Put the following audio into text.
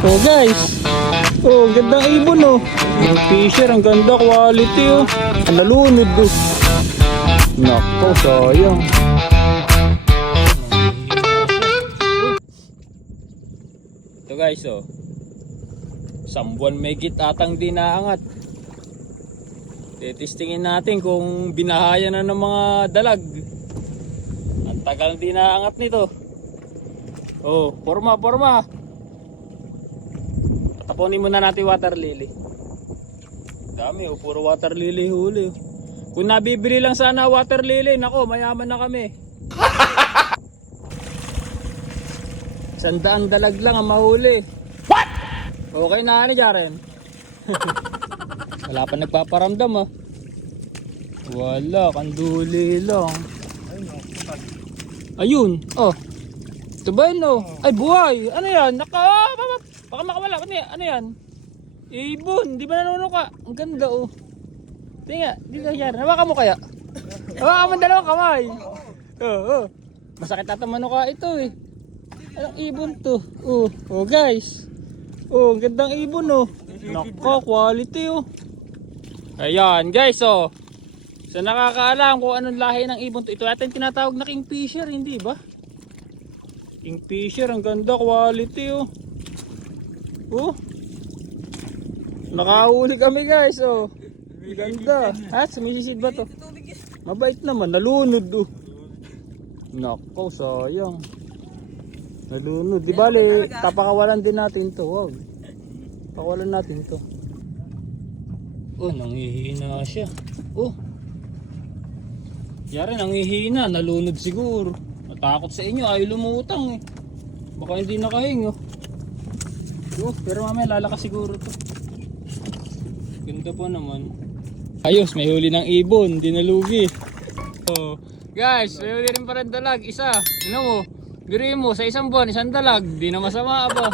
Oh guys. Oh, gandang ibon oh. Yung fisher, ang ganda quality oh. Ang nalunod oh. Nako, sayang. Ito guys oh. Sambuan may gitatang di naangat. Testingin natin kung binahaya na ng mga dalag. Ang tagal di naangat nito. Oh, forma. Taponin muna natin water lily. Dami oh, puro water lily huli oh. Kung nabibili lang sana water lily, nako, mayaman na kami. 100 dalag lang ang mahuli. What? Okay na ni Jaren. Wala pa nagpaparamdam ah. Wala, kanduli lang. Ayun, oh. Ito ba yun oh? Ay buhay, ano yan? Baka makawala, ano yan? Ibon, di ba nanunuka? Ang ganda oh. Tinga, dito yan, hawakan mo kaya? Hawakan mo dalawang kamay. Oh. Masakit ata manuka ito eh. Anong ibon to? Oh guys. Oh, ang gandang ibon oh. Nako, quality oh. Ayan guys oh. So nakakaalam kung anong lahi ng ibon to. Ito yata yung tinatawag na kingfisher, hindi ba? Kingfisher, ang ganda quality oh. Oh. Nakahuli kami guys oh. Ang ganda. Ha? Sumisisid ba to? Mabait naman, nalunod oh. Nako, sayang. Nalunod. Di bale, tapakawalan din natin to. Wow. Pakawalan natin to. Oh, nangihina siya. Oh. Yari, nangihina. Nalunod siguro. Natakot sa inyo. Ayaw lumutang eh. Baka hindi nakahing oh. Oh, pero mamaya lalakas siguro to. Ganda po naman. Ayos, may huli ng ibon. Di nalugi. Oh. Guys, may huli rin pa rin dalag. Isa. Tignan mo. Biriin mo, sa isang buwan, isang dalag. Di na masama ba?